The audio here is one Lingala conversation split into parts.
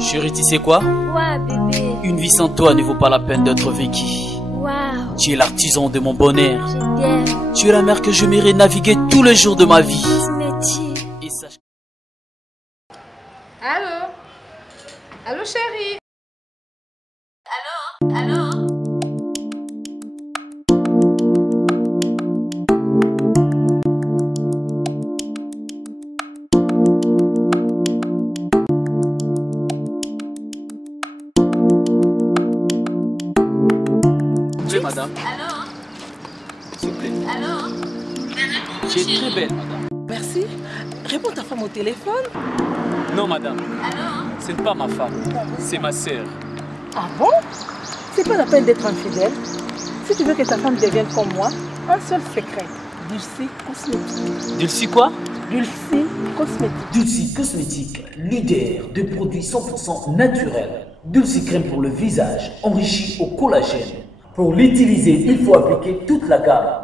Chérie, tu sais quoi? Ouais, bébé. Une vie sans toi ne vaut pas la peine d'être vécue. Waouh. Tu es l'artisan de mon bonheur. Je t'aime. Tu es la mer que je m'irai naviguer tous les jours de ma vie. Cosmétique. Et sache... Allô? Allô, chérie? Allô? Allô? S'il vous plaît, madame. Allô? S'il vous plaît. Allô? Tu es très belle, madame. Merci. Réponds ta femme au téléphone. Non, madame. Allô? Ce n'est pas ma femme. C'est ma sœur. Ah bon? C'est pas la peine d'être infidèle. Si tu veux que ta femme devienne comme moi, un seul secret. Dulcie Cosmétique. Dulcie quoi? Dulcie Cosmétique. Dulcie Cosmétique, leader de produits 100% naturels. Dulcie crème pour le visage, enrichi au collagène. Pour l'utiliser, il faut appliquer toute la gamme.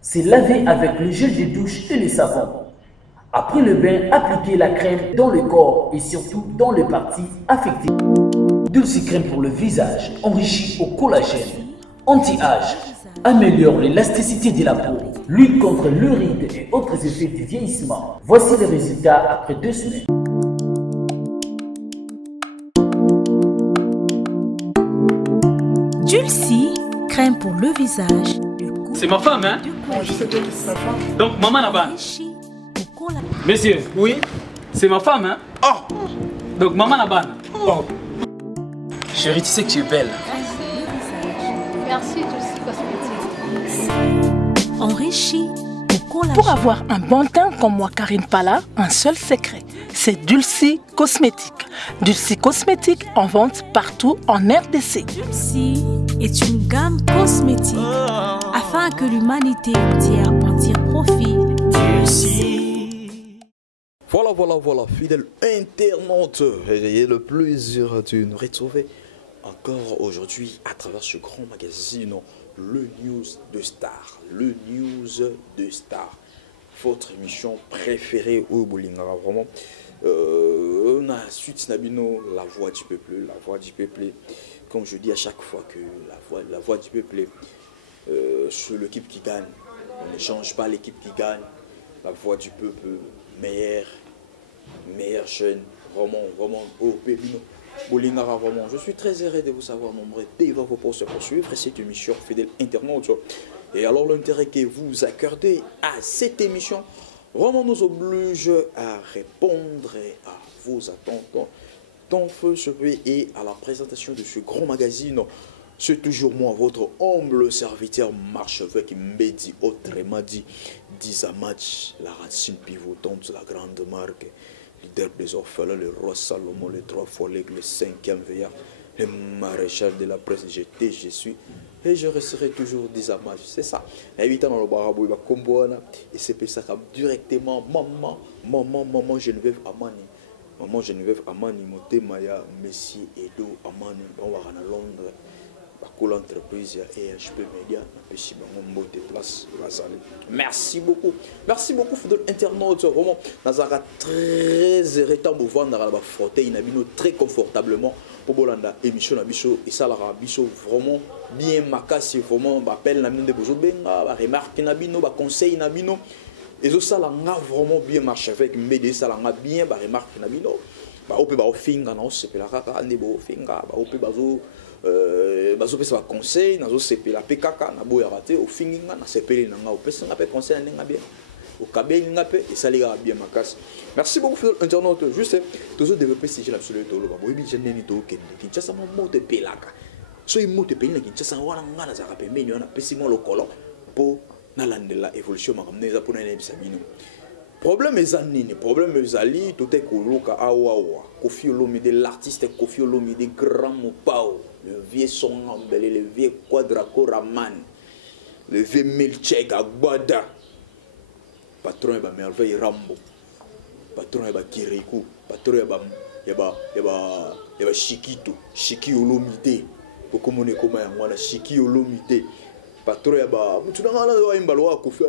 C'est laver avec le gel de douche et le savon. Après le bain, appliquez la crème dans le corps et surtout dans les parties affectées. Dulcie crème pour le visage, enrichi au collagène. Anti-âge, améliore l'élasticité de la peau, lutte contre le ride et autres effets du vieillissement. Voici les résultats après 2 semaines. Dulcie, crème pour le visage. C'est ma femme, hein? Je sais bien que c'est ta femme. Donc, maman là-bas. Messieurs. Oui. C'est ma femme, hein? Oh. Donc, maman là-bas. Oh. Chérie, tu sais que tu es belle. Merci, Dulcie Cosmétique. Enrichi au collagène. Pour avoir un bon teint comme moi, Karine Pala, un seul secret. C'est Dulcie Cosmétique. Dulcie Cosmétique en vente partout en RDC. Dulcie est une gamme cosmétique afin que l'humanité entière en tire profit. Voilà, fidèle internaute, ayez le plaisir de nous retrouver encore aujourd'hui à travers ce grand magazine, le News de Star. Le News de Star, votre émission préférée au Bolingara, vraiment. On a suite Nabino, la voix du peuple, la voix du peuple. Comme je dis à chaque fois que la voix du peuple, c'est l'équipe qui gagne. On ne change pas l'équipe qui gagne. La voix du peuple, meilleure chaîne, vraiment, au Pépino, Bolingara, vraiment. Je suis très heureux de vous savoir nombreux. Déjà vos postes pour suivre cette émission fidèle internaute. Et alors l'intérêt que vous accordez à cette émission, vraiment nous oblige à répondre à vos attentes. Tant feu et à la présentation de ce grand magazine. C'est toujours moi, votre humble serviteur Marchevêque Mbedi, autrement dit, Dizamach, la racine pivotante de la grande marque, leader des orphelins, le roi Salomon, les 3 fois l'aigle, le 5e veillard, le maréchal de la presse, j'étais, je suis, et je resterai toujours Dizamach. C'est ça. Invitant dans le barabou, il va comboana, et c'est ça directement, maman Geneviève Amani. Maman Geneviève Amani, Moté Maya, Messi, Edo, Amani, on va à Londres. L'entreprise EHP Media, merci beaucoup, fidèle internaute. Vraiment, Nazara très irritant pour vendre la frotter, il a très confortablement pour Bolanda émission Nabiso et ça la Biso vraiment bien macas, vraiment appel Nabino de Bozobenga, remarque Nabino, conseil Nabino et ça la vraiment bien marché avec Médé, ça la bien remarque Nabino. On peut finga non c'est la kaka nebo finga on peut bazo pesa ba conseil nazo sepela pekaka na boya raté au finga na sepeli na nga opesa na pe conseil na nga bien au kabeli nga pe et ça les bien makas. Merci beaucoup internaute, juste toujours développer ces gens absolument to lo ba boyi je neni to kende Kinshasa mo mote pelaka so i mote pelina Kinshasa wana nga na za ka pembeni wana pesi mo lokolo po na landela évolution makamne za pona na bisabino. Problème est problème est tout est koloka awawa Koffi Olomide, l'artiste Koffi Olomide, grand Mopao, le vieux son embellé, le vieux Quadraco Raman, le vieux Milchek Agbada, patron est merveille Rambo, patron est Kirikou, patron est Shikito, Shiki Olomide, pour communiquer comment on a Shiki Olomide, patron est Koffi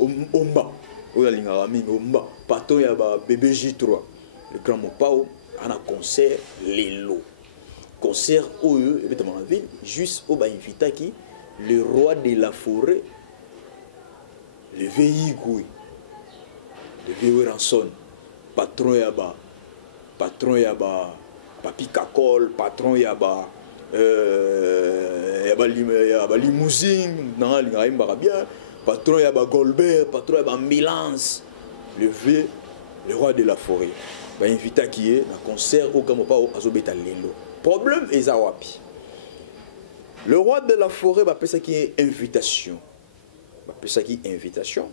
Omba. Omba. Patron ya ba bébé J3. Le grand Mopao en a concert Lelo. Concert où eux, juste au invité qui le roi de la forêt, le véhicule, le véhicule rançon, patron yaba, papi kakol, patron yaba, yaba limousine, non, bien, patron yaba Golbert, patron yaba Milance, le roi de la forêt. Invité qui est un concert au Gamopa au Azobeta Lelo. Problème est Zawapi. Le roi de la forêt va appeler ça qui est invitation. Va appeler ça qui est invitation.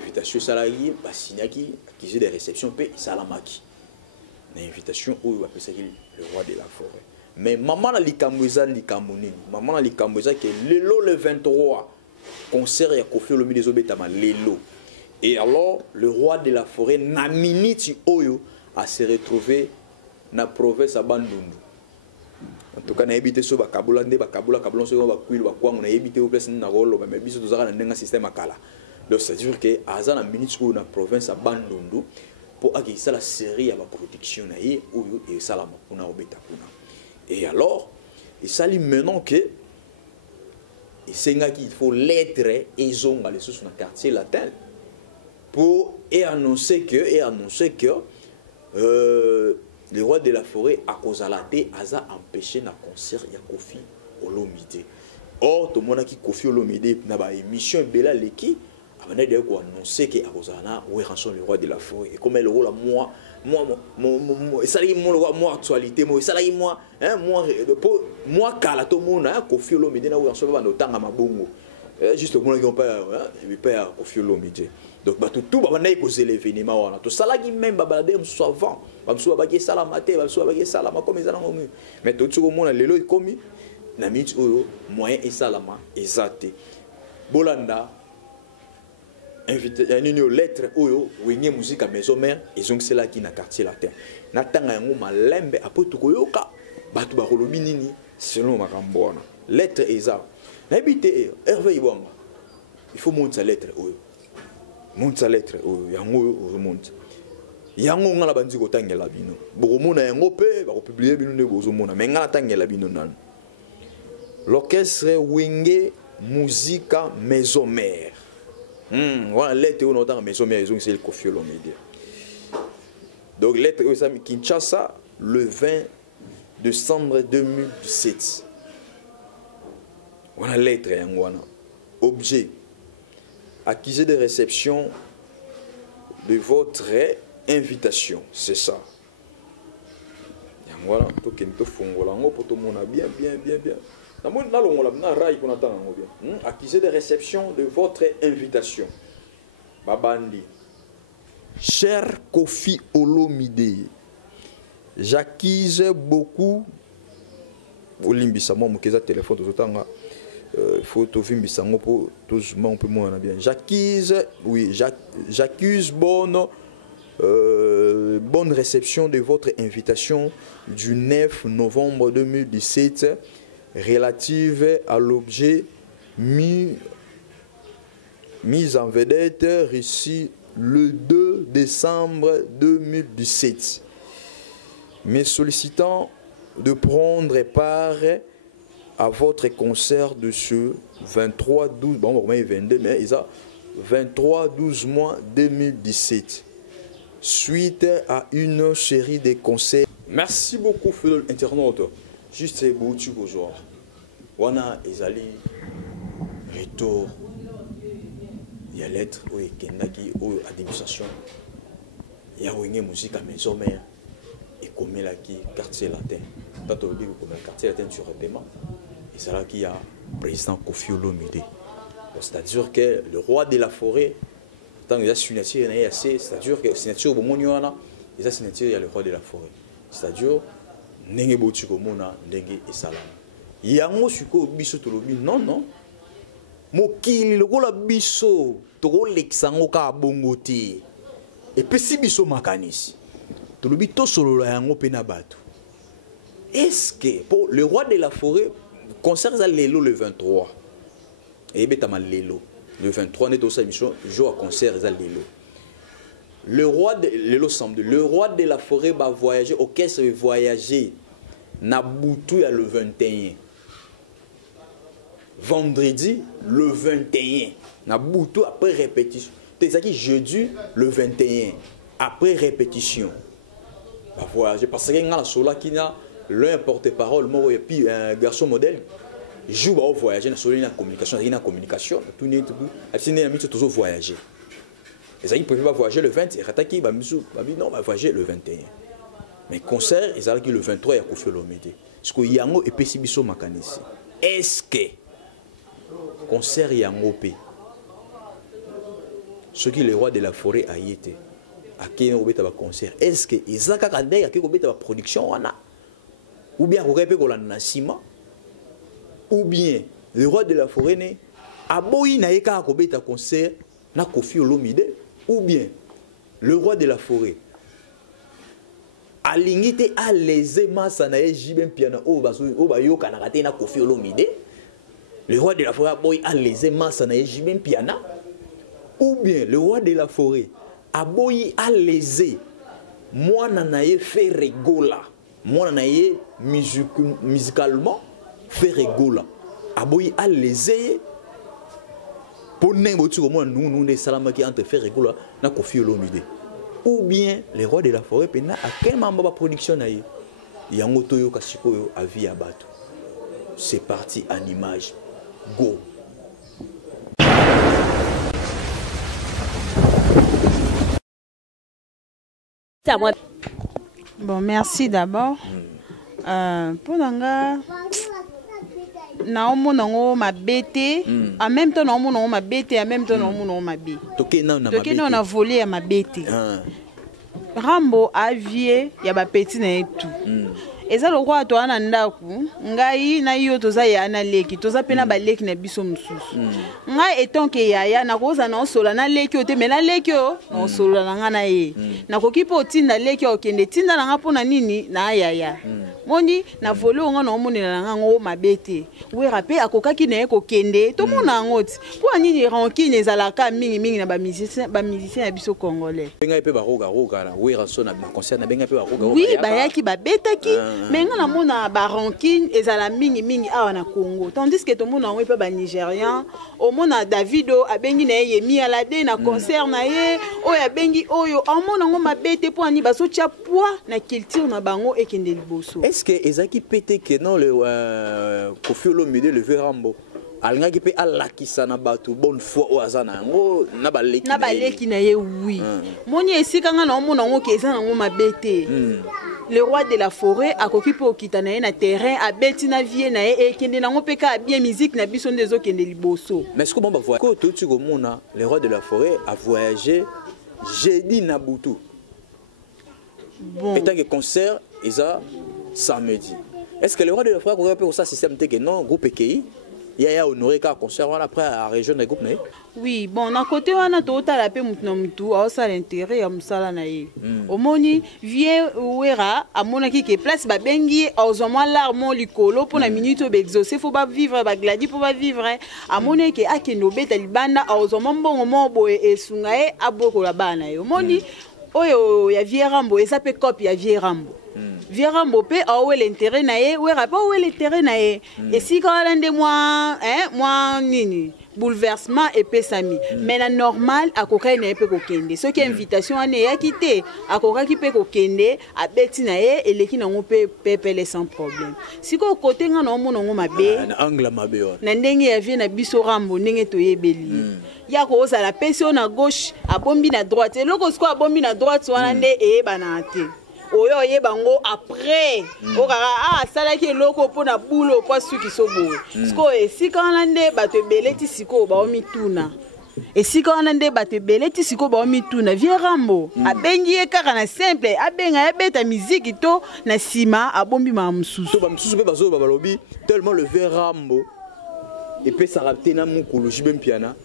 Invitation salarié, va signer qui accusé des réceptions paix salamaki. L'invitation où va appeler ça qui est le roi de la forêt. Mais maman a likamouza likamoni. Maman a likamouza qui est Lelo le 23. Concert et Kofi Olomide Zobetama Lelo. Et alors, le roi de la forêt, Naminiti Oyo, a se retrouvé dans la province à Bandundu. En tout cas, on a habité sur Bakabula, Bakabula, sur Bakuil, on a habité au place de Nagolo, mais bis de Zara, un système à Kala. Donc, c'est-à-dire que Azan a minute dans la province à Bandundu, pour acquérir la série à la protection, et Salama, on a obéta. Et alors, il s'allie maintenant que, il faut lettre et ils ont allé sur le quartier latin. Pour annoncer que le roi de la forêt a causé la paix, a empêché un concert de Kofi Olomide. Or, tout le monde qui Kofi Olomide n'a pas émission bella leki, a annoncé que a causé le roi de la forêt. Et comme elle rôle moi, ça y moi actualité, moi kala tout le monde Kofi Olomide n'a pas autant à ma bongo. Juste le monde qui n'a pas Kofi Olomide. Donc, tout le monde a posé l'événement. Tout ça, même, soit avant. Soit salamate, soit salama, comme ils ont mis. Mais tout le monde a l'élo commis. Namit moyen et salama, exacté. Bolanda, invité, une lettre, où il y a musique à maison mère, ils ont cela qui n'a quartier latin. Natanga un homme à l'embe, après tout koyoka, batu barolobinini, selon ma rambona. Lettre et ça. N'habitez, Hervé Ibouanga. Il faut monter sa lettre. Monte sa lettre, yango monte. Yango ngala bandi ko tangela bino. Boromona yango pe ba ko publier bino ne bozomona. Mais ngala tangela bino nan. L'orchestre Wenge Musica Maison Mère. Voilà lettre où on Maison Mère, ils ont c'est le Kofi Olomide. Donc lettre où ça Kinshasa le 20 décembre 2017. Voilà lettre yango wana. Objet accusé de réception de votre invitation, c'est ça. Voilà, tout le monde pour tout le monde bien. Accusé de réception de votre invitation. Babandi. Cher Kofi Olomide, j'accuse beaucoup. Olimbisa, moi, mon téléphone, tout le temps. Photo film bisango pour tous on peut moins bien. J'accuse bonne réception de votre invitation du 9 novembre 2017 relative à l'objet mis en vedette ici le 2 décembre 2017. Mais sollicitant de prendre part à votre concert de ce 23-12, bon, 22, mais ils ont 23-12 mois 2017, suite à une série de concerts. Merci beaucoup, fidèle internaute. Juste c'est beau, tu peux jouer. Wana ezali retour. Il y a lettre, oui, Kendaki, ou administration. Il y a une musique à maison mère. Et comme il a qui quartier latin. Quand on dit comme un quartier latin sur un paiement. Et c'est là qu'il y a le président Kofi Olomide. C'est-à-dire que le roi de la forêt, tant qu'il y a signature, c'est-à-dire que la signature au moment où il y a signature, il y a le roi de la forêt. C'est-à-dire, Nenge Botuko Mona, Nenge et Salam. Il y a un suko biso tolobi, non. Mokili, le roi biso, toro l'exango ka bongote. Et puis si biso makanis, tolobi to solo la yango penabatu. Est-ce que pour le roi de la forêt, concert ça Lelo le 23, et betama Lelo, le 23 net au émission jour à concert Lelo. Le roi de la forêt va voyager, orchestre va voyager na Boutou le 21. Vendredi le 21 na Boutou après répétition. C'est qui jeudi le 21 après répétition. Va voyager parce que ngala sola qui a l'un porte-parole moi et puis un garçon modèle joue au voyager na sola na communication tout n'est tout absiner ami toujours voyager. Les amis peuvent pas voyager le 20 et rataki ba misu ba non va voyager le 21. Mais concert ils allaient le 23 ya Koffi Olomide. Parce que yango et pesibiso makanisi. Est-ce que concert yango pe ce qui le roi de la forêt a été à qui on beta ba concert est-ce que izaka kande ya ko beta ba production wana ou bien ko ko la nasima ou bien le roi de la forêt ne aboyi na yeka ko beta concert na Koffi Olomide ou bien le roi de la forêt alingite a lésé massa na jibem piana o ba yoka na kate na Koffi Olomide. Le roi de la forêt a lésé massa na jibem piana ou bien le roi de la forêt a lésé moi nanaye fait rigola moi nanaye musicalement fait rigola a lésé pour n'importe comment nous des salama qui entre fait rigola na Koffi Olomide ou bien le roi de la forêt pena à quel moment ba production na yango toyo kasiko a vie abato. C'est parti en image. Go. Bon, merci d'abord. Pour Nanga, naomo ma bête, en même temps naomo ma bête, en même temps naomo ma bête. Toké na volé à ma bête. Rambo avié, ya ba petit na tout. Eza le roi to ana ndaku ngai na yo toza ya na leki toza pena ba leki na biso mususu ngai etonke yaya na koza na sola na leki ote mena leki o na sola na ngana ye na kokipo tinda leki okende tinda na ngapo na nini na yaya moni na volo nga na omonela na ngo mabete we rapé akokaki na eko kende to mona ngoti po nini rankine ezalaka mingi na ba musicien na biso congolais benga pe ba roga na we raso na concert na benga pe ba roga oui bayaki ba betaki mais nga na mona ba rankine ezala mingi awa na Congo tandis que to mona pe ba nigérian o mona Davido abengi na ye mi alade na concert na ye oyo abengi oyo amona ngo mabete po ani baso tia poids na culture na bango ekende liboso. Est-ce que ezaki pété que non le Koffi Olomide le vieux Rambo alinga ki pe alakisa na batu bonne foi o azana ngo na baleki na ye oui moni esika nga na omona ngo keza na ngo mabete le roi de la forêt akoki po okita na ye na terrain abeti na vie na ye ekende na ngo peka bien musique na biso ndezo kende liboso. Mais est-ce que bon ba voir ko to tu komona le roi de la forêt a voyagé jeudi na Boutou bon et tant que concert isa samedi. Est-ce que le roi de la forêt pourrait faire ça système que non groupe EKI il y a honoré car concert après à région des groupes né? Oui, bon na côté wana to tala pe mutu na mutu a ça l'intérêt ya musala na ye. Omoni vie wera amona ki ke place ba bengi ozoma larmo likolo pour la minute ob exaucer faut pas vivre ba gladi pour pas vivre amona ke akendo beta libanda ozoma mbongo mobo esunga e aboko la bana yo. Omoni oyo ya vie Rambo esa pe copie ya vie Rambo. Vie Rambo pe awe l'intérêt na ye we rapa awe l'intérêt na ye et si quand l'ande moi nini bouleversement et pesami mais la normal akoka na pe ko kende ce qui invitation ane ya kité akoka ki pe ko kende abeti na ye eleki na ngo pe pepele sans problème si ko côté nga na mona ngo mabe na angle mabe na ndenge ya vie na biso Rambo ndenge to yebeli ya ko za la pression na gauche abombi na droite eloko sko abombi na droite wana nde e banate oyo ye bango après okaka salaki eloko pona bulo kwa suki sobo sko esika wana nde bato ebeleti siko baomituna esika wana nde bato ebeleti siko baomituna vie Rambo abengi ye kaka na simple abenga yabeta miziki to na sima abombi ma mususu to ba mususu pe bazo balobi tellement le vie Rambo et peut s'arrêter na mukulu jibem piana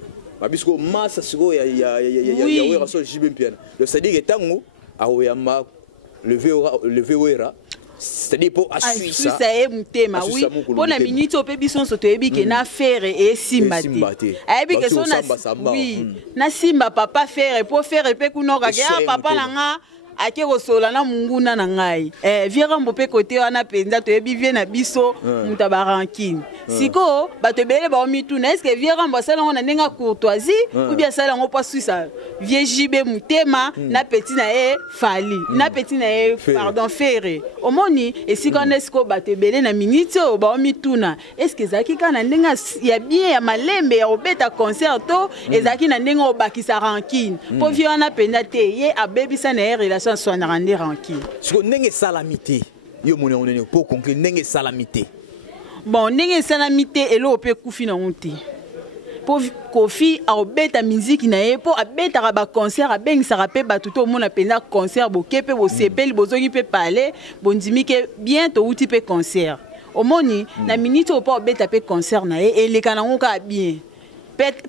babisko massa siko ya wera so jibem piana le c'est-à-dire que tango aoyamba le VORA c'est-à-dire pour assurer ça et mutema oui pour na minute au pébi son soto ebi ke na faire et simbate ebi ke son oui na simba papa faire pour faire pe kunoka ke papa nanga ake kosola na munguna na ngai Vierambo pe côté wana penza to ebi vie na biso mutabarankin siko bato bele ba mituna est-ce que Vierambo sala ngona nenga courtoisie ou bien sala ngo pas suisa vie jibe mutema na petit na e fali na petit na e pardon faire omoni et si quand est-ce que bato bele na minito ba mituna est-ce que zaki kana nenga ya bien ya malembe ya obeta concerto ezaki na nenga obakisa rankin po vie wana penza te ye abebisa na relation soit rendre rankin. Ce que n'est salamité, yo moni on est pour conclure n'est salamité. Bon n'est salamité et l'eau peut couper na honte. Pour Kofi a obeta musique na e pour abeta ba concert a beng sa rappel ba tout au monde apena concert bo kepe bo sepel bo zogi peut parler bon dimi que bientôt outi peut concert. Au moni na minute au pas obeta peut concert na e les kanango ka bien.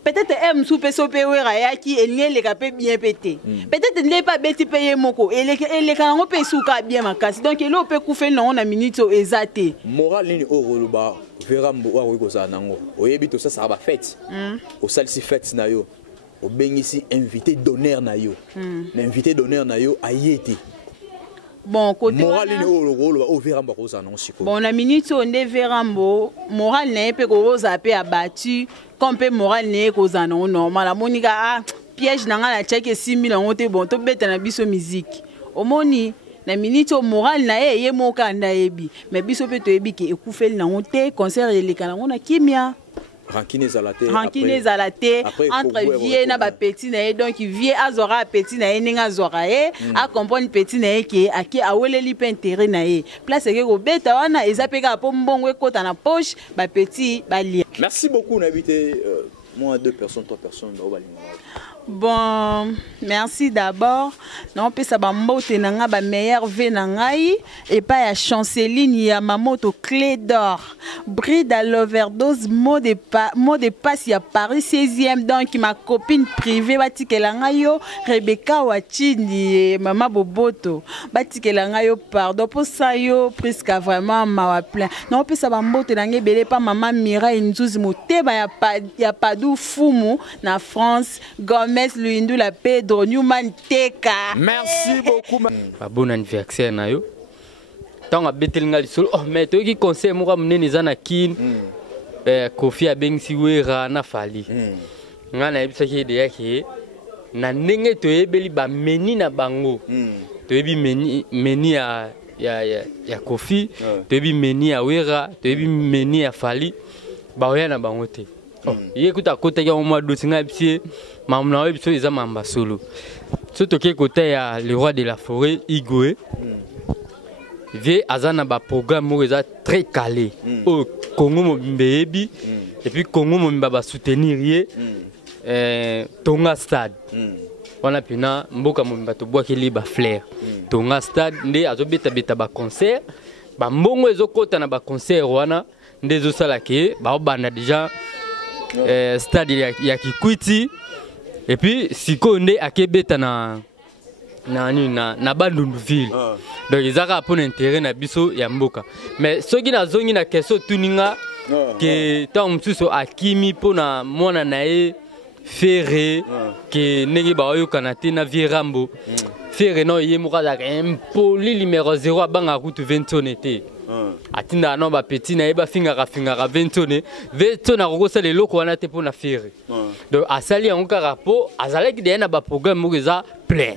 Peut-être M soupe sope wera yaki et les capé bien pété. Peut-être n'est pas bêti payer moko et les canons pe souka bien ma casse. Donc il peut couper non na minute exacté. Moral ni oroloba Vierambo wa ko za nango. Oyebi to ça va fête. Au salsi fête na yo. Au bengisi invité d'honneur na yo. L'invité d'honneur na yo a yété. Bon côté moral ni oroloba au Vierambo ko za non siko. Bon na minute on de Vierambo moral na pe ko za pe abattu. Comme pe moral ne koza non normal la monika piège nanga la check 6000 on te bon to beta na biso musique omoni na minute moral na ye moka nda ebi mais biso pe to ebi ke ekufeli na honte concert le kana on a kimia rankine zalate entre vie na ba petit na ye donc vie azora petit na ye ninga zora ye a comprendre petit na ye ke aki aweleli pe intérêt na ye place ke ko beta wana ezapeka po mbongo ekota na poche ba petit ba lia. Merci beaucoup d'inviter moi 2 personnes 3 personnes au Bali. Bon, merci d'abord. Non, peut ça bambote nanga ba meilleur ve nangai et pas ya Chanceline ya mamoto clé d'or. Bride à l'overdose mot de passe ya Paris 16e donc ma copine privée batikelanga yo Rebecca Wachini mama Boboto batikelanga yo pardon pour ça yo presque vraiment ma plein. Non, peut ça bambote nanga belé pas maman Mira Nzuzi moteba ya Padou Fumu na France Gomez Luindu la Pedro Newman Teka. Merci beaucoup. Bon anniversaire na yo. Tant a betel ngali solo oh mais to ki conseil mo ramene nizana kin Kofi abengisi wera na fali. Ngana ebisa ki de yake na ndenge to ebeli ba meni na bango. To ebi meni ya Kofi, to ebi meni ya wera, to ebi meni ya fali. Ba oya na bango te. Oh, yekuta kota ya mwa dosinga bisi mamna wa biso eza mamba solo. So toke kota ya le roi de la forêt Igwe. Vie azana ba programme eza très calé. Au Congo Mbébi et puis Congo Mbaba ba soutenir ye Tonga Stade. Wana pina mboka mbaba to bwakeli ba flair. Tonga Stade nde azobeta beta ba concert. Ba mbongo ezokota na ba concert wana nde zosala ke ba obana déjà stade ya Kikwiti et puis siko nde akebeta na Bandunduville. Donc ils ont un intérêt na biso ya mboka. Mais ceux qui na zongi na question tuninga que tant msuso akimi pona mwana nae ferré que negi ba yo kanate na Vierambo. Ferré no yemuka da impoli numéro 0 banga route 20 été. Atinda no ba petit na eba finga 20 tonne na kokosa le loko wana te pona ferré. Donc asali en karapo azalaki de na ba programme moza plein.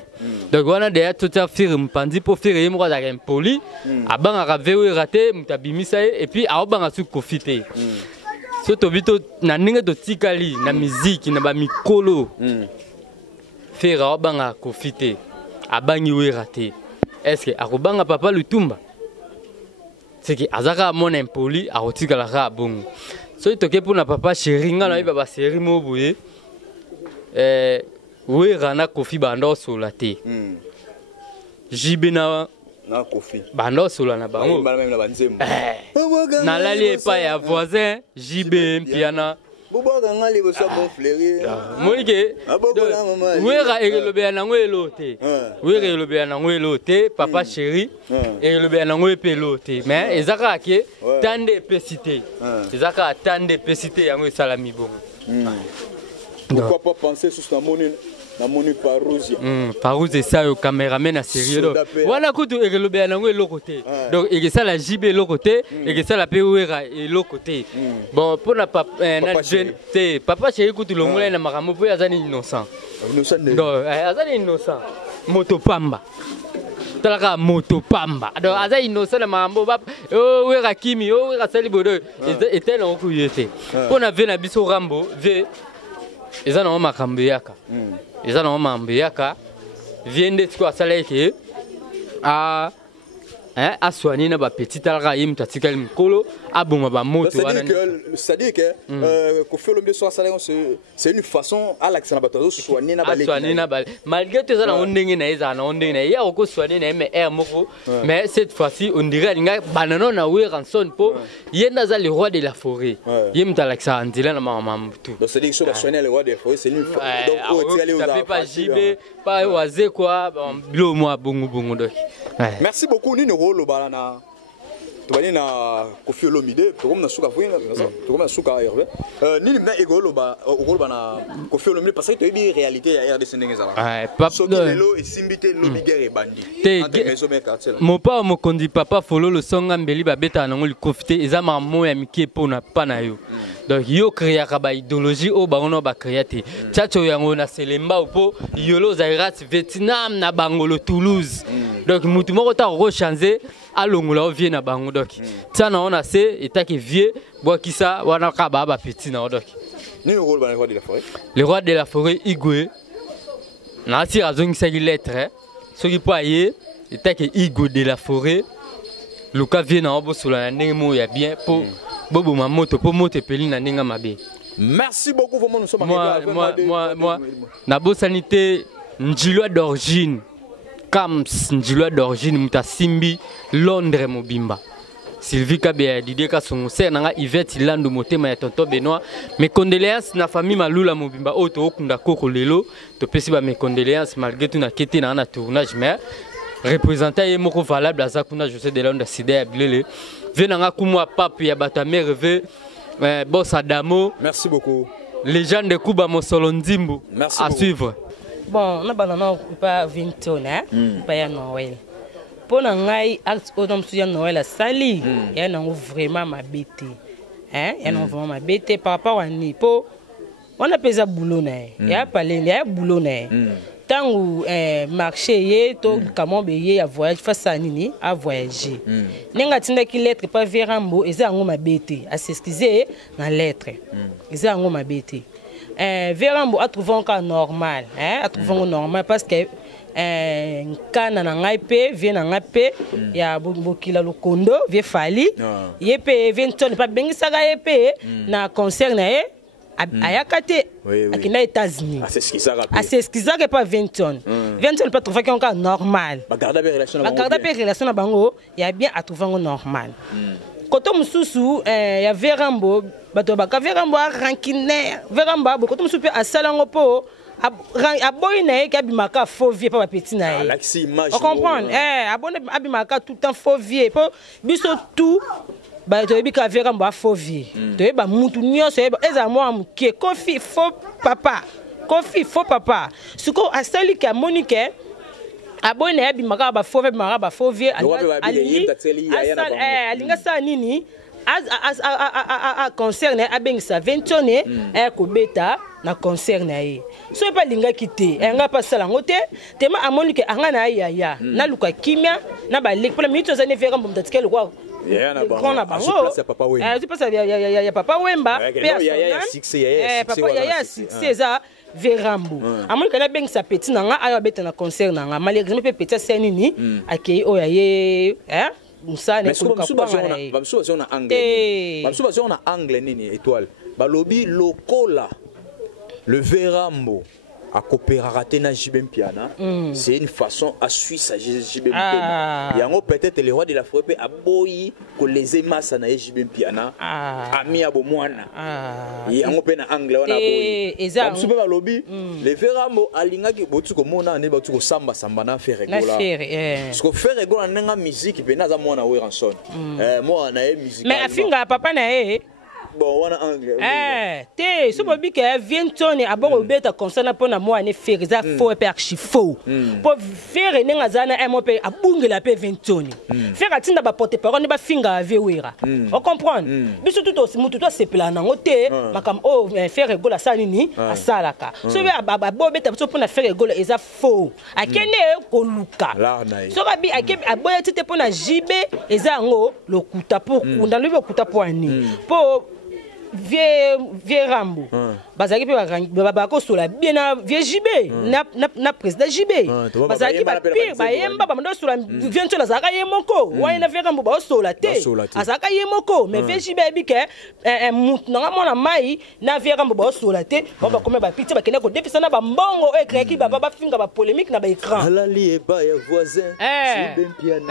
Donc wana de tout à faire mpandi pour faire yemoko da impoli abanga ka vewe raté mutabimisa et puis aobanga su kofite. So to bito na ninga to tikali na musique na ba mikolo. Faire aobanga kofite abangi we raté. Est-ce que akobanga papa Lutumba? C'est que azaka mon impoli a rotika la ra bon. So itoke pour na papa chéri ngana baba série mo boye. Oui rana Kofi bando sola te. Jibena na Kofi. Bando sola na bango. Même la banzembo. Na lali pa ya voisin Jibe piana. Monique, Wera et le Béanangwe loté. Wera et le Béanangwe loté, papa chéri, et le Béanangwe peloté. Mais Ezaka qui tant d'épicité. Ezaka tant d'épicité à moi salami bon. Pourquoi pas penser sur la monnaie? La monnaie Parousia. Parousia, c'est ça, le caméraman à sérieux. Voilà, écoute, et le Béanangwe l'autre côté. Donc, et ça, la JB l'autre côté, et ça, la POERA et l'autre côté. Bon, pour la papa chéri, écoute, le moulin de Maramo, pour les années innocents. Innocent. Non, les années innocents. Motopamba. Talaka Motopamba. Donc, les années innocents de Maramo, oh, oui, Rakimi, oh, oui, Rassali Bodo, et tel en couillete. Pour la veine à Bisso Rambo, ils en ont ma cambiaka. Ils en ont ma cambiaka. Viennent de quoi ça l'est à soigner na petite alraïm tatikal mkolo aboma ba moto c'est-à-dire que qu'on fait le mieux soit c'est une façon à l'accent bateau soigner na balé malgré tout ça on ndenge na eza na on ndenge na ya ko soigner na mais air moko mais cette fois-ci on dirait nga banano na we ranson po yenda za le roi de la forêt yemta l'accent andila na mama tout donc c'est dire que soigner le roi de la forêt c'est une donc faut aller aux affaires pas JB pas oisé quoi bilo moi bongo donc merci beaucoup Nino lo balana tobani na Koffi Olomide comme na suka fuina comme na suka Hervé nini na egolo ba na Koffi Olomide parce que tu es réalité ya RDC ndenge zala papa lelo esimbité lobigere bandi mon papa mo kondi papa folo le songa mbeli ba beta na ngoli kofite ezama mo ya mikie pona pana yo donc yo créa ka ba idéologie o ba ono ba créate tchacho yango na selemba opo yolo zairat Vietnam na bangolo Toulouse donc mutu moko ta rechanger alongola vient na bango donc ça na on a c'est état qui vieux bois qui ça wana ka ba petit na donc ni le rôle le roi de la forêt le roi de la forêt Igwe na si razon qui s'agit lettre ce qui poyer état que Igwe de la forêt Luka vient na obo sula na ndemo ya bien pour bobo ma moto pour moto peli na ndinga mabe. Merci beaucoup vraiment nous sommes moi na bo sanité njilwa d'origine Kams njilwa d'origine muta simbi Londres mobimba Sylvie Kabea Didier Kasongo nanga Yvette Lando motema ya tonton Benoît mes condoléances na famille Malula mobimba oto okunda koko lelo to pesi ba mes condoléances malgré tout na kete na tournage mais représentant est moko valable à Zakuna José de Londres Sidé Abilele venanga kumwa pape ya bata merve boss Adamo merci beaucoup légende de Kuba Mosolo Nzimbu à suivre. Bon, on a pas 20 ans, pas à Noël. Pour ngai acte autant sur Noël à Sali, il y a vraiment ma bête. Hein, il y a vraiment ma bête par rapport à Nipo. On a pesé boulot il y a pas il y a boulot tant où marché to comment payer à voyage face à nini à voyager. Nenga tinda ki lettre pas verambo eza ngo ma bête à s'excuser dans lettre. Eza ngo ma bête. Verambo a trouvé un cas normal, hein, a trouvé un normal parce que kana na ngai pe vient na ngai pe ya bokila lokondo vie fali yepe vient ne pas bengisa ga yepe na concert na e ayakate akina États-Unis c'est ce qu'ils a pas 20 tonnes 20 tonnes pas trouver un cas normal bagarda be relation na bango ya bien a trouvé un normal koto mususu ya verambo bato baka verambo rankine verambo koto mususu pe asalango po aboy na ye kabimaka faux vieux pas petit na ye on comprend abone abimaka tout temps faux vieux po biso tout ba to bika verambo faux vieux to ba mutu nyonso eza mo amke Koffi faux papa Koffi faux papa suko asali ka Monique aboy na abimaka ba faux vieux alinga sa nini a concerne abengisa 20 tonnes ko beta na concerne ye so pas linga kité nga pas sala ngote tema amoni ke anga na ya na luka kimia na ba lek pour la minute za ne faire comme peut-être quel quoi papa Wemba papa succès ça verambo amoni kana bengisa petit nanga ayo beta na concerne nanga malheureusement pe petit senini akei oyaye Musane angle nini étoile balobi lokola le verambo à coopérer na JB Piana, c'est une façon à suivre sa JB Piana. Il y a peut-être les rois de la forêt à boy que les émasses na JB Piana, ami à Bomwana. Il y a un peu anglais on a boy. Comme super à lobby, les verramo alinga qui botu comme on a né botu ko samba samba na faire rigola. Parce que faire rigola na musique ben na za mwana we ranson. Moi na musique. Mais afinga papa na bon, on a anglais. Te, so bobi que Vinton a bon obeta concerne pour na moi ne faire ça faux et archi faux. Pour faire nenga zana e mo pe abunge la pe Vinton. Faire atinda ba porte parole ne ba finga vewera. On comprend. Biso tout aussi mutu to sepela na ngote makam oh faire rigola ça nini asalaka. So be ba bobeta so pour na faire rigola eza faux. Akene ko luka. So babi akebe aboya tete pour na JB eza ngo lokuta pour kunda le lokuta pour ani. Pour vieux Rambo bazaki pe ba ko sola bien na vieux JB na président JB bazaki ba pire ba yemba ba ndo sola vieux na zaka yemoko wa na vieux Rambo ba sola te azaka yemoko mais vieux JB bi ke mut na mona mai na vieux Rambo ba sola te ba comme ba piti ba kene ko defisa na ba mbongo e kreki ba finga ba polémique na ba écran la li e ba ya voisin c'est bien piano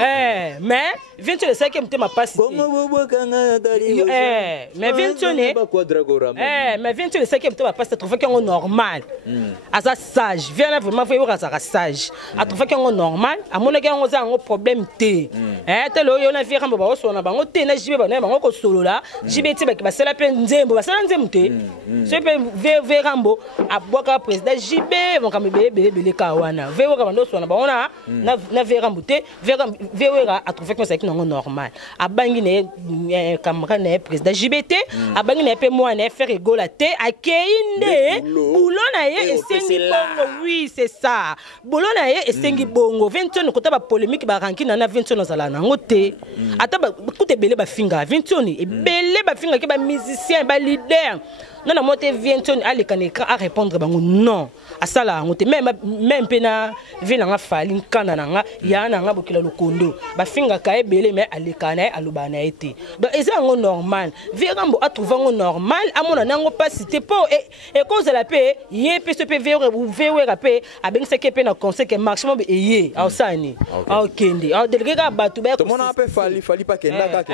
mais vieux le cinquième thème passe mais vieux mais viens tu le sais que tu vas pas se trouver qu'on normal. Asa sage, viens vraiment faire asa sage. A trouver qu'on normal, à mon avis on a un problème té. Tel yo na vie rambo ba so na bango té na jibe ba na bango ko solo la. Jibe ti ba sala plein nzembo, ba sala nzembo té. So pe ve rambo a boka président jibe bon kam belé ka wana. Ve wo ka bando so na ba ona na ve rambo té, ve wera a trouver qu'on c'est que non normal. A bangi ne kamera ne président JBT, a bangi ne pe moi ne faire rigola te akeinde boulot na ye esengi bongo oui c'est ça boulot na ye esengi bongo 21 kota ba polémique ba ranki na 21 zala na ngote ata ba kute belé ba finga 21 e belé ba finga ke ba musicien ba leader non na moté 21 ali kaneka a répondre bango non asala ngote même pena vila nga fali nkana na nga ya na nga bokila lokondo ba finga ka e belé mais alekana aluba na été donc eza ngo normal virambo a trouvé ngo normal amona nango pas cité pour et cause la paix yé pe se pe vewera pe abengisa ke pe na conseil que maximum yé ausani okende au délégué ka batu ba tout le monde a pe fali pas kenda ka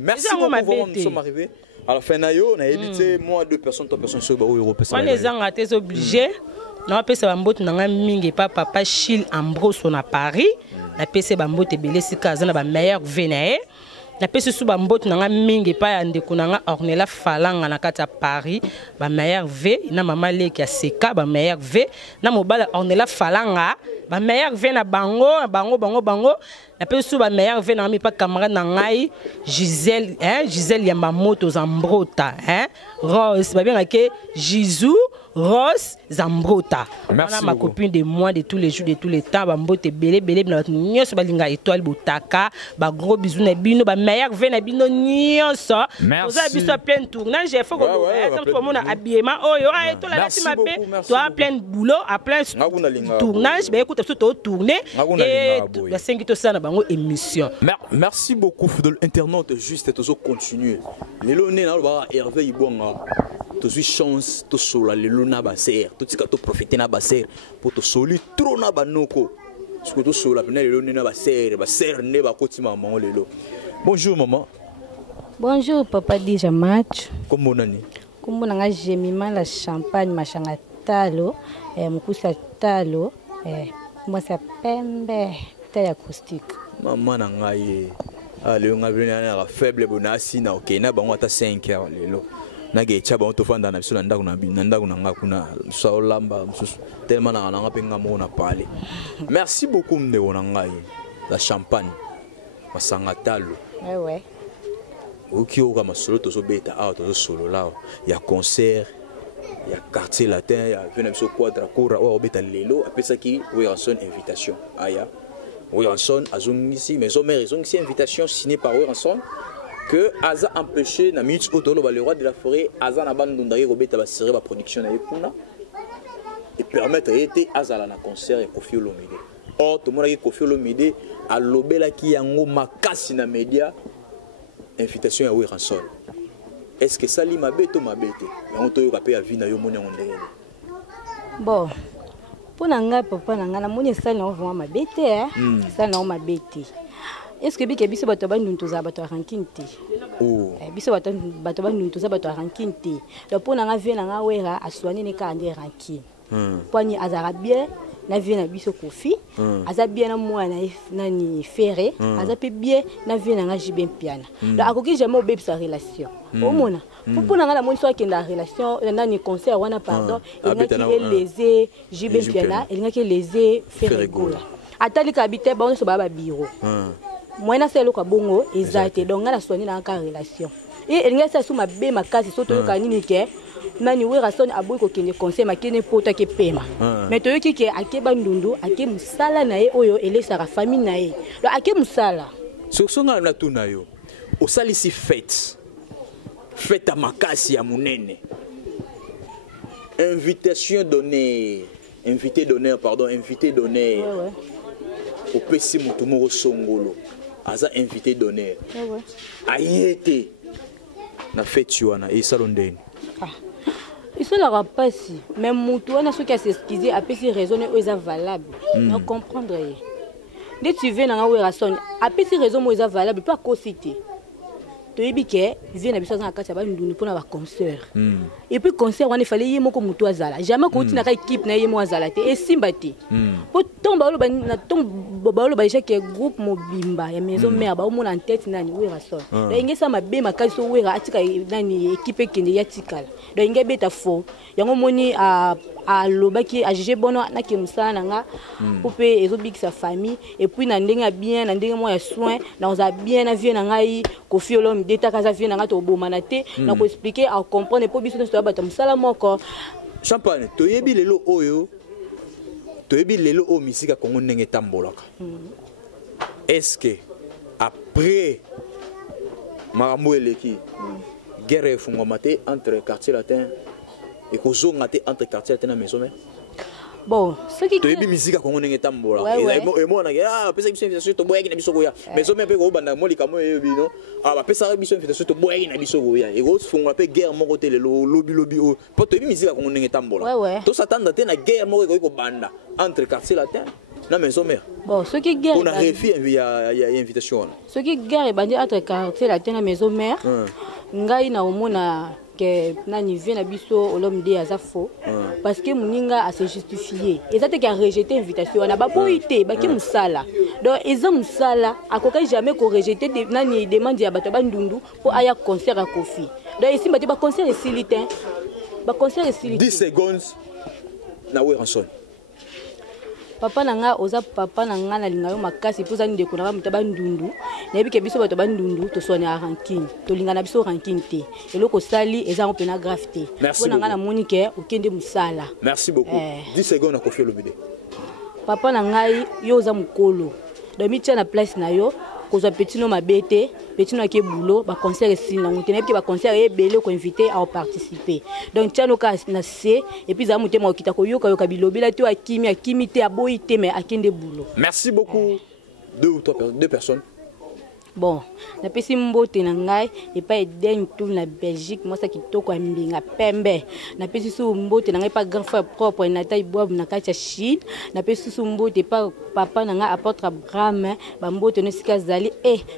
merci beaucoup nous sommes arrivés à la fin nayo na évité moi deux personnes trois personnes sur ba Europe ça on les a été obligés na pesa bambote na mingi papa Chil Ambrose na Paris na pesa bambote belé sika za na ba meilleur venae na pesa su bambote na mingi pa ya ndeko na Ornella Falanga na kata Paris ba meilleur V na mama leki ya seka ba meilleur V na mobala Ornella Falanga ba meilleur V na bango na pesa su ba meilleur V na mi pa camarade na ngai Gisèle Yamba moto Zambrota Rose ba bien ke Jizou Rose Zambrota. Merci ma copine de moi de tous les jours de tous les temps bambote belé na nyonso balinga étoile botaka ba gros bisous na bino ba meilleur ve na bino nyonso. Oza biso plein tournage j'ai fait comme on a habillement oh yo étoile la ti mabe toi plein boulot à plein tournage ba écoute tout tourner et la 5 to ça na bango émission. Merci beaucoup fidèle internaute juste toujours continuer. Lelo né na ba Hervé Ibonga. Tu suis chance to sola lelo na ba ser to tika to profiter na ba ser pour to soli trop na ba noko parce que to sola pena lelo na ba ser ne ba koti maman lelo. Bonjour maman. Bonjour papa déjà match. Comment nani? Comment nga Jemima la champagne machanga talo mkusa talo moi ça pembe taille acoustique. Maman na ngai ale nga bina na faible bonasi na okay na bango ata 5 heures lelo. Nage chaba on to fanda na biso na ndako na ndako na nga kuna so lamba msusu tellement na nga penga mo na parler. Merci beaucoup ndeko na ngai la champagne masanga talo. Ouais. Oki oka masolo to so beta to solo là il y a concert il y a quartier latin il y a vena biso quadra cour o beta lelo apesa ki Weranson invitation aya Weranson azungisi mais o mère azungisi invitation signée par Weranson que Aza empêché na minute autolo le roi de la forêt Aza na bande ndari robeta ba série ba production na yekuna et permettre été Aza la concert et Koffi Olomide. Or tout le monde qui Koffi Olomide a lobela ki yango makasi na média invitation à Weranson. Est-ce que ça li mabete ou mabete? On to yo kapé a vie na yo moni ngondele. Bon, pour nanga papa nanga na moni ça na vraiment ma bête ça na ma bête. Est-ce que bike biso bato bandu ntoza bato ranking te? Oh. Biso bato bandu ntoza bato ranking te. Donc pour nanga vie nanga wera aswani ne ka ande ranking. Poani azara bien na vie na biso kofi, aza bien na mwana na ni ferré, aza pe bien na vie nanga jibem piana. Donc akoki jamais obeb sa relation. Au mona. Pour nanga la moni so ke na relation na ni concert wana pardon, il ngaki léser jibem piana, il ngaki léser ferré gola. Atali ka habiter ba on so ba bureau. Moi na selo ka bongo ezate donc na soigner na ka relation et elle ngasa suma be makasi soto yo kanini ke nani wera son aboy ko kende conseil makene pota ke pema mais to yoki ke akeba ndundu ake musala na ye oyo elesa ka famille na ye donc ake musala sokosonga na tuna yo osalisi fête à makasi ya munene invité d'honneur au pesi mutu moko songolo aza invité d'honneur ayete na fête wana et salondeni il se la rapasi même mutu wana soki s'excuser apesi raison eza valable na comprendre ye dès tu viens na wera son apesi raison mo eza valable pas cosité toyebi ke vie na biso za kati ba nduni pona ba concert et puis concert wana fallait yemo ko mutu azala jamais ko tina ka équipe na yemo azala te et simba te po tomba lo na tomba ba lo ba que groupe mobimba ya maison mère ba mo na tête nani wera son donc ingesa mabe makasi so wera atika nani équipe kende ya tikala donc inge beta fo yango moni a lobaki a jugé bono na ke musana nga pour pe ezobik sa famille et puis na ndenga bien na ndenga mo ya soin na oza bien na vie na ngai ko fiolo d'État kaza vie na nga to bomana te na ko expliquer à comprendre pour biso to ba musala moko champagne toyebi lelo o misika kongo ndenge tambolaka est-ce que après marambo eleki guerre efungwama te entre quartier latin et kozonga te entre quartier latin na maison mère bon ce qui toyebi misika kongo ndenge tambolaka emona ke pesa biso invitation to boyaki na biso koya maison mère pe ko banda molika mo yebino ba pesa biso invitation to boyaki na biso koya e ko fungwa pe guerre moko te lelo lobi o po toyebi misika kongo ndenge tambolaka to s'attendre te na guerre moko ko banda entre quartier latin na maison mère bon ce qui guerre on a refusé ya invitation ce qui guerre bandi entre quartier latin na maison mère ngai na omona que nani vient na biso olom de azafo parce que muninga a se justifier ezate ki a rejeté invitation na ba boité ba ki musala donc eza musala akoka jamais ko rejeter nani demande ya bato ba ndundu pour aya concert à Kofi donc ici ba concert et silité 10 secondes na Weranson papa nanga oza papa nanga na linga yo makasi poza ndeko na muta bandundu na yebi ke biso bato bandundu to sonya ranking to linga na biso ranking te eloko sali eza ngo pena grave te pona nanga na monike okende musala merci beaucoup 10 secondes na Kofi Olomide papa nanga yo oza mukolo do mitia na place na yo kozwa petino mabete petino ke boulot ba concert esili na ngute na ke ba concert ebele ko inviter à participer donc tiano ka na c et puis za mutema okita ko yoka bilobela to akimi te aboyi te mais akende boulot merci beaucoup deux personnes bon na pesi mbote na ngai et pas eden tout na Belgique moi ça kitoko mbinga pembe na pesi su mbote na ngai pas grand frère propre na taille bob na kacha Chine na pesi su mbote pas papa na ngai apôtre Abraham ba mbote no sika zali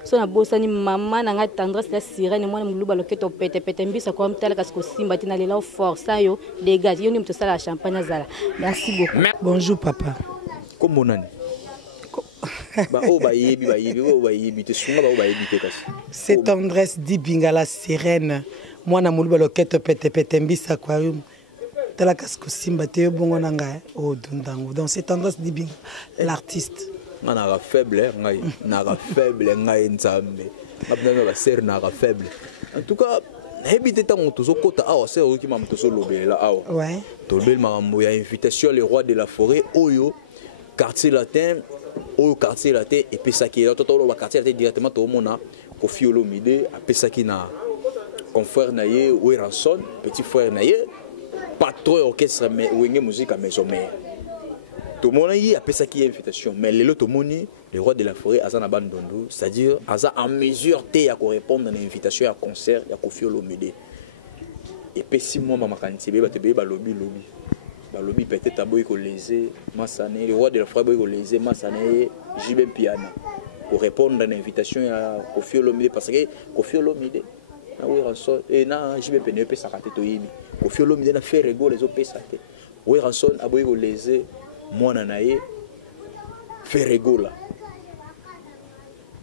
so na bosani mama na ngai tendresse la sirène moi muluba loketo pete mbisa kwa mtala kasiko simba tina lela force yo dégage yo ni mto sala champagne azala merci beaucoup bonjour papa comment nani c'est tendresse dit Bingala sirène moi na muluba loketo pete mbisa aquarium tala kasko simba te bongo nanga o dundango donc c'est tendresse dit Bingala l'artiste na faible ngai nzambe mabana ba ser na faible en tout cas habité tant tozo kota awa c'est oki mam tozo lobela awa ouais to bel mambo ya invitation les rois de la forêt oyo quartier latin au quartier latin et pesaki là toto le quartier latin directement to mona Kofi Olomide a pesaki na confrère naie Weranson petit frère naie patron orchestre mais wenge musique à maison mère to mona yi a pesaki invitation mais les loto moni les rois de la forêt azana bandondo c'est-à-dire aza en mesure te ya ko répondre à l'invitation à concert ya Kofi Olomide et pesi moi mama kanti be ba te be ba lobby balobi peut-être aboyi ko léser Massané le roi de la foi aboyi ko léser Massané JB Piana pour répondre à l'invitation à Koffi Olomide parce que Koffi Olomide na Weranson et na JB Piana pe sakate to yibi Koffi Olomide na fait rego les autres pesate Weranson aboyi ko léser mwana na ye fait rego là.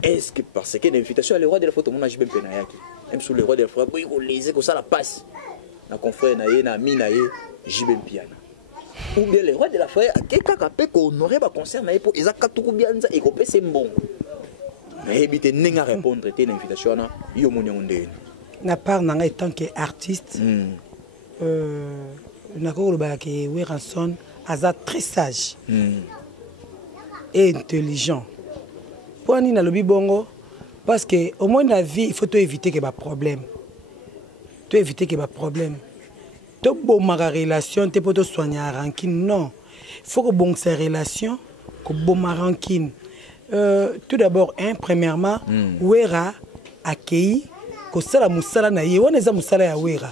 Est-ce que parce que l'invitation à le roi de la foi tout le monde a JB Piana yaki même sur le roi de la foi aboyi ko léser ko ça la passe na confrère na ye na ami na ye JB Piana ou bien le roi de la foi akeka pe ko honorer ba concert na ye pour ezaka tuku bianza e ko pese mbongo na ebite nenga répondre te l'invitation na yo monyango ndeni na part nanga étant que artiste na ko ba ke Weranson aza très sage et intelligent pour ni na lobi bongo parce que au moins la vie il faut éviter que ba problème tu éviter que ba problème to bon ma relation te poto soigner rancune non il faut que bon ces relations que bon ma rancune tout d'abord premièrement Wera accueilli ko sala musala na ye wana za musala ya Wera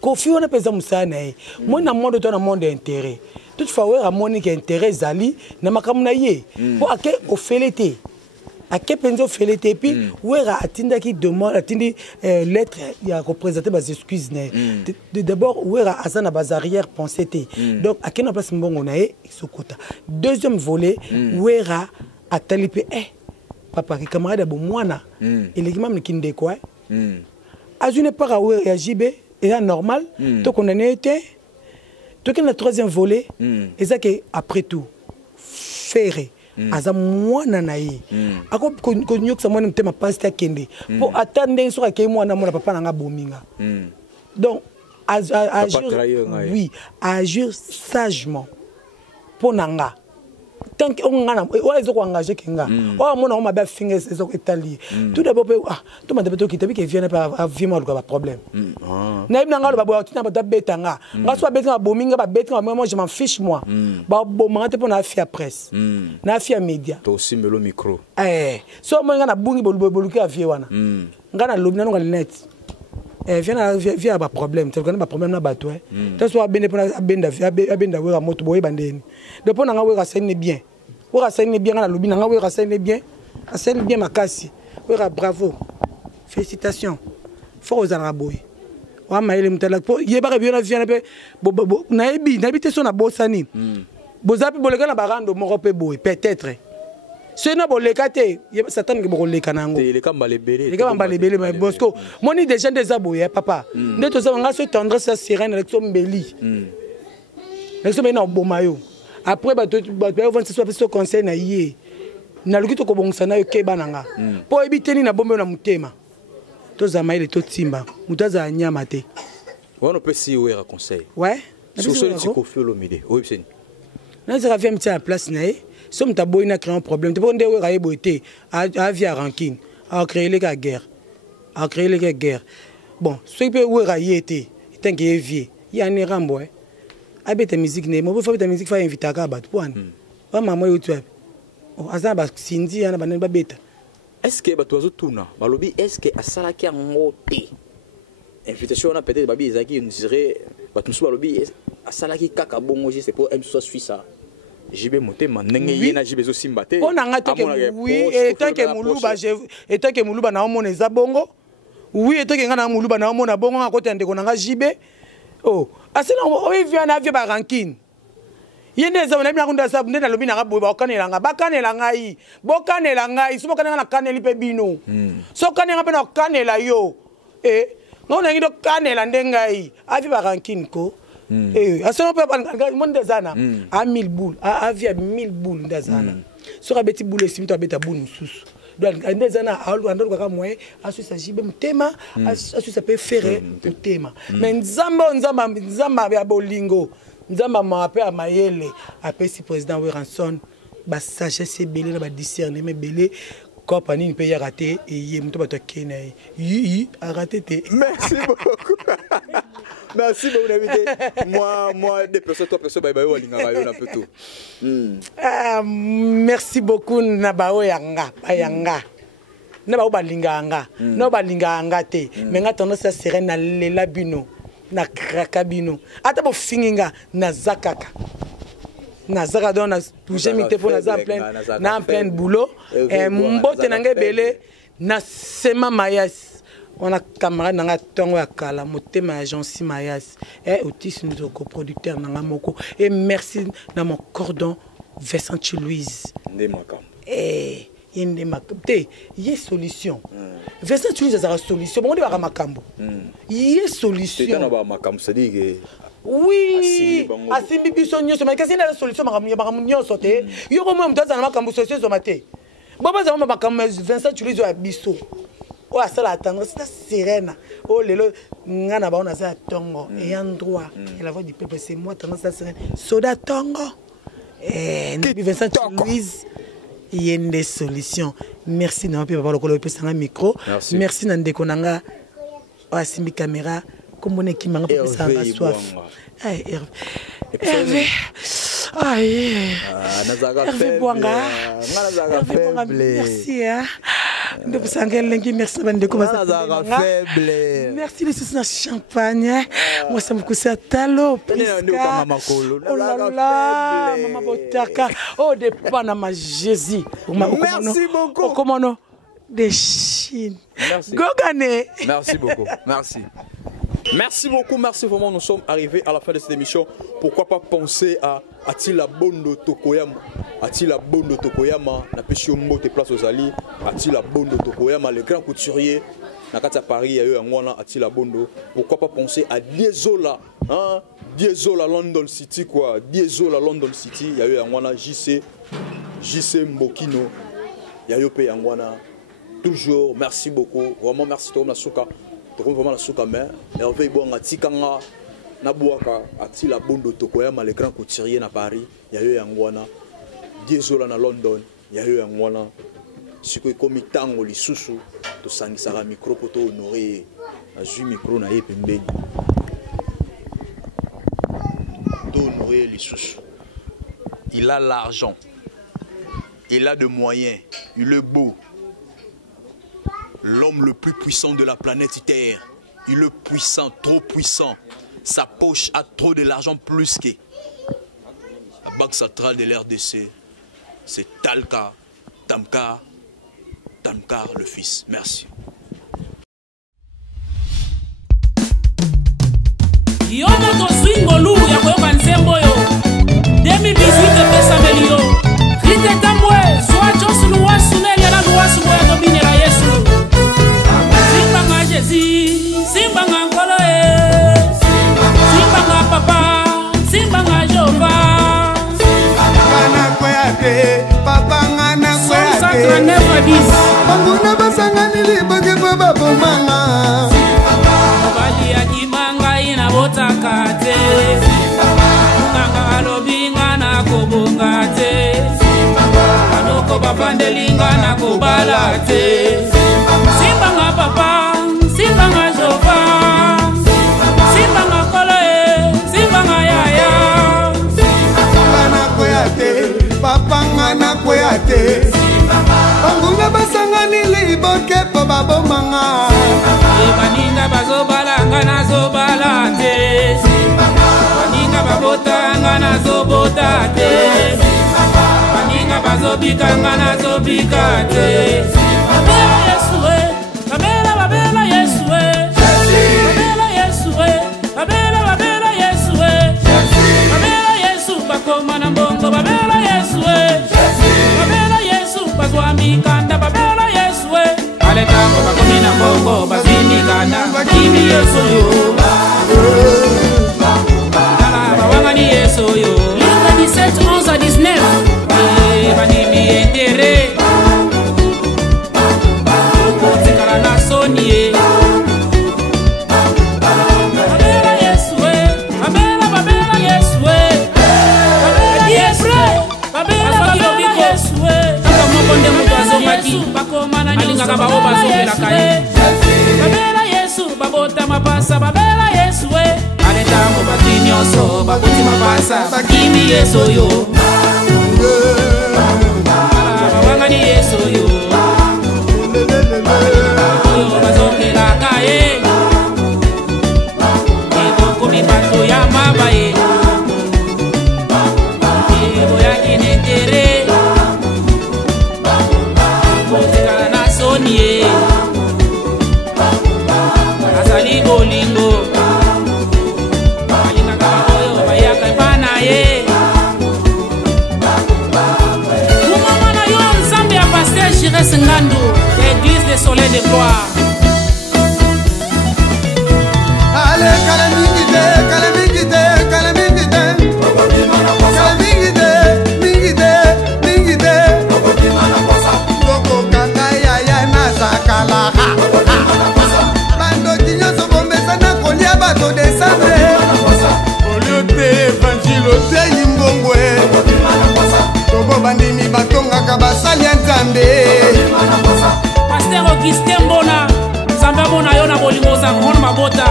ko fi wana pesa musala na ye moi na monde to na monde d'intérêt toutefois Wera moni que intérêt zali na makamu na ye pour ake o felete ake penzo felete et puis Wera atinda qui demande atindi lettre ya représenter bas excuses na d'abord Wera azana bas arrière pensée donc ake na place mbongo na ye sokota deuxième volet Wera atalipe papa ki camarade ya bomwana eleki mam nikinde quoi azune para Wera JB est normal to condamné était to que le troisième volet et ça que après tout faire aza mwana na ye ako konyokisa mwana mtema pasta kende pour attendre sur akei mwana mona papa nanga bominga donc agir sagement pour nanga tant qu'on a ils ont engagé kinga oh mon on m'a bien fingé ces autres étalés tout d'abord tout m'a d'abord qui tabi qui vient pas vivre le problème na ibna ngalo ba boya tina ba betanga ngaso betanga bominga ba betanga moi je m'en fiche moi ba bomanga pour na afia presse na afia média to aussi melo micro so moi ngana bungi boluki afia wana ngana lobina ngana net vient ba problème tu connais ba problème na bato tu soit bende pour abenda Wera moto boye bandeni donc pour nga Wera scène bien Wera scène bien na lobi nga Wera scène bien makasi Wera bravo félicitations faut aux araboy wa maile mutala po yeba bien vient pe na ebi te so na bosani bozapi boleka na barando moko pe boy peut-être c'est non boleka te satan ke boleka nango les kambalebele mais bosco moni déjà des aboyés papa ndeto za nga so tendresse sa sirène avec son mbeli avec son na bomayo après ba vont se soit conseil na yé na lukito ko bongisa na yo ke bananga po ebiteni na bombe na mutema to za maile to timba mutaza nyama te on peut si Wera conseil ouais sur ce Koffi Olomide oui c'est na ça vient mettre à place na somme ta boy na créer un problème tu peux ndé Wera yeboité a via rancune a créer les guerre bon ce que Wera yété tant que vieux ya ne rambo abeta musique ne mo faut ta musique fa inviter ka bat point wa mama yo tu asa ba sindi yana ba ba beta est-ce que ba tozo tuna ba lobi est-ce que asala ki ngote invitation na peut-être babi ezaki on dirait ba tumsu ba lobi asala ki kaka bongo c'est pour M soit suisse JB motema ndenge yena JB zo simbate on a ngate que oui et tant que muluba na omona eza bongo oui et tant que ngana muluba na omona bongo ngakota ndeko nanga JB oh asina o vient na vie ba rancune yende za na bina kunda sabu ndena lobi na ngabo ba kanela ngai sumo kanela na kaneli pe bino so kanela pe na kanela yo ngona ngido kanela ndengai avi ba rancune ko asina pe monde zana a 1000 boules a vie 1000 boules ndazana so ka beti boule simto abeta boule mususu donc ndazana ando ka moye asu sa JB mutema asu sa pe faire mutema mais nzamba ya bolingo nzamba ma pe amayele apesi président Weranson ba sagesse belé na ba discernement belé compagnie peut y rater et y muto ba to kena yi a raté te merci beaucoup merci beaucoup invité moi des personnes toi personne ba walinga ba yo na peu tout merci beaucoup na ba oyanga bayanga na ba balinga anga na balinga anga te mais nga tendance à sereine na lela bino na krakabino ata bo finginga na zakaka na zaka don na toucher mi te na za en plein boulot mbote na ngebele na sema mayas on a camarade nanga tongo ya kala motema agence mayas et Otis nous coproducteur nanga moko et merci na mon cordon Vincent Louise yende makte yé solution Vincent Louise za solution bon de makambo yé solution na ba makambo c'est dire oui asimbi biso nyonso mais kasi na solution makambo nyonso te yo ko mo mtaza na makambo solution zo mate baba za makambo Vincent Louise ya biso o asala tendre c'est sereine oh lelo ngana ba on a ça tongo et en droit et la voix du peuple c'est moi tendre ça sereine soda tongo Vincent Louise yende solution merci na pe papa lokolo pe sanga micro merci na ndeko nanga o asimbi caméra comme on est qui manga pe sanga soif Hervé Hervé Bouanga merci de vous engager merci bande comme ça merci les sous champagne moi ça me coûte à talo oh là là maman botaka oh de Panama Jésus merci beaucoup comment non de Chine Gogane merci beaucoup merci. Merci beaucoup, merci vraiment. Nous sommes arrivés à la fin de cette émission. Pourquoi pas penser à Attila Bondo Tokoyama. Attila Bondo Tokoyama, na pêché Mbote place aux alliés. Attila Bondo Tokoyama, le grand couturier. Nakata Paris, il y a eu un mois Attila Bondo. Pourquoi pas penser à Diesola, hein? Diesola London City quoi. Diesola London City, il y a eu un mois JC Mbokino. Il y a eu un mois toujours. Merci beaucoup, vraiment merci tout le monde. Vraiment la souka mais Hervé Bouanga tikanga na buaka Attila Bondo Tokoyama le grand couturier na Paris il y a eu Angwana Diesola na London il y a eu Angwana siko komi tango lisusu to sangisaka micro poto honorer na ju micro na yepembeni to honorer lisusu il a l'argent il a de moyens il est beau. L'homme le plus puissant de la planète Terre. Il est puissant, trop puissant. Sa poche a trop de l'argent plus que. La banque centrale de l'RDC, c'est Tamkar le fils. Merci. Simbanga ngolo simbanga papa simbanga jova simbanga kwate papa ngana kwate banguna basanga niliboge baba bomanga bali ya kimanga ina botakate nganga alobinga na kobongate anoko babandelinga na kobalate simbanga papa simbanga jova simbanga koloe simbanga yaya simbanga koyate papanga na koyate banguna basangani liboke po babomanga baninga bazobalanga na zobalate baninga babotanga na zobotate baninga bazobikanga na zobikate Babela Yesue, Babela Yesue, Babela Yesue, Babela Yesu bakoma na mbongo, Babela Yesue, Babela Yesu bazwami kanda, Babela Yesue, ale tango bakomi na mbongo, bazini kanda, bakimi Yesu yo, bawanga ni Yesu yo. Luc 17, 11 à 19, banimi enterré. Babela Yesu babota mapasa babela Yesu ale tango bakinyoso babuti mapasa bakimi Yesu yo babanga ni Yesu yo bazongela kae Thérèse Ngandou, l'église des soleils de gloire. Allez, calamité, calamité, calamité. Calamité, mingité, mingité. Koko kanga ya ya na sakala. Bando kinyo so bomesa na kolia bato descendre. Oliote evangile te yimbongwe. Tobo bandimi batongaka basali ya Nzambe. Pasteur Augustin Mbona, Nzambe abona yo na bolingo za grande mabota.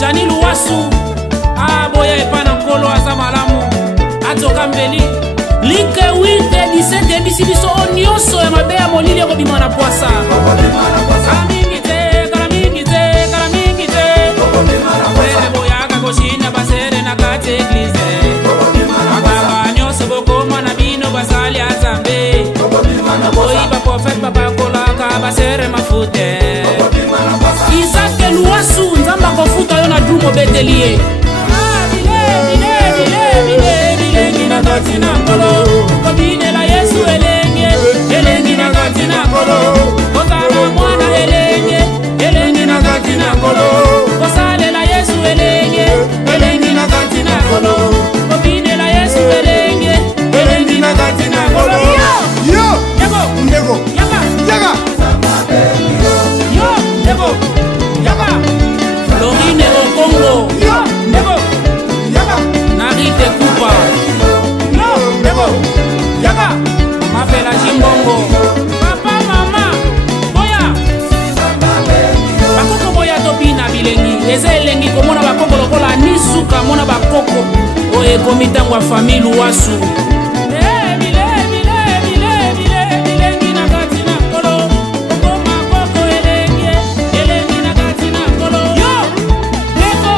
Jani Luwasu, boya epana nkolo aza malamu. Atoka mbeli. Like 8 17 bisi biso onyoso ya mabe ya molili ekobima na poasa. Kalamingite, kalamingite, kalamingite. Frere boyaka koshinda basere na kati eglize. Akaba nyonso bokoma na bino basali ya Nzambe. Boyi ba profete bapakolaka basere mafute. Isaac Luwasu Nzamba kofuta yo na drumo betelie. Katina kolo, kobine la Yesu elenge, elenge na katina kolo. Kotala mwana elenge, elenge na katina kolo. Kosale la Yesu elenge, elenge na katina kolo. Kobine la Yesu elenge, elenge na katina kolo. Yo, yego, yego, yaga, yaga. Yo, yego, yaga. Lorine au Congo. Yo, yego, yaga. Narite Kupa. Yaga, mapela Jimbongo. Papa, mama, boya. Bakoko boya topina bilengi. Eze elengi komona bakoko lokola nisuka mona bakoko. Oye komitangwa famille Luwasu. Bilengi na katina kolo. Koma koko elengi, elengi na katina kolo. Yo, Neko,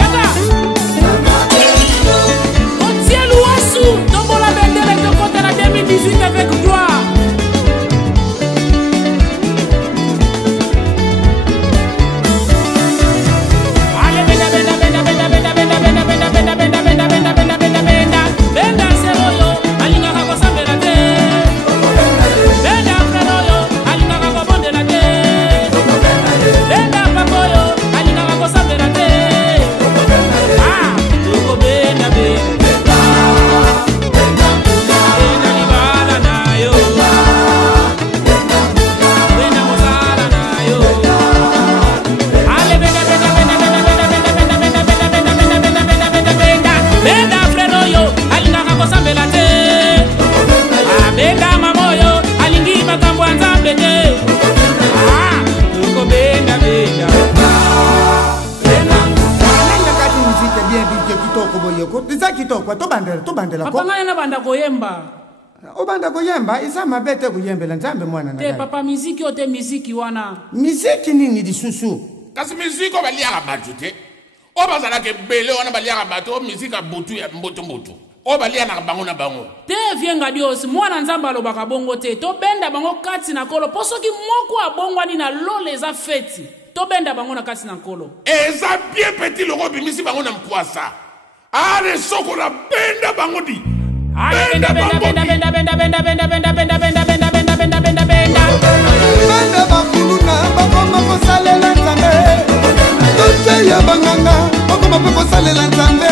yaga. Otie Luwasu. 2018 avec gloire. Allez, benda, benda, benda, benda, benda, benda, benda, benda, benda, benda, benda, benda, benda, benda, benda, benda, seroyo, alinga kako sambe la te. Benda freroyo, alinga kako bonde la te. Benda papoyo, alinga kako sambe la te. Ah, tuko benda, benda. Papa ngana na banda koyemba. Obanda koyemba isa mabete kuyembela Nzambe mwana na. Te papa muziki ote muziki wana. Muziki nini disusu? Kasi muziki obaliaka batu te. Obazala ke bele wana baliaka batu muziki butu ya mboto mboto. Obalia na bango na bango. Te vienga Dios mwana Nzamba alobaka bongo te. To benda bango kati na kolo. Posoki moko abongwa ni na lole za feti. To benda bango na kati na kolo. Eza bien petit loko bimisi bango na mkwasa. Ale soko na benda bango di. Benda benda benda benda benda benda benda benda benda benda benda benda benda benda benda. Benda bakuluna bakoma kosalela Nzambe. Tote ya banganga bakoma kosalela Nzambe.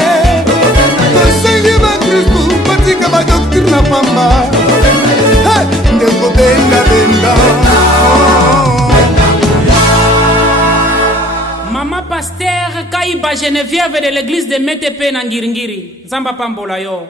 Tosengi ba Kristu patika ba doctrine pamba. Ndeko benda benda. Mama Pasteur Kaiba Geneviève de l'église de Metepe na Ngiringiri. Nzamba pambola yo.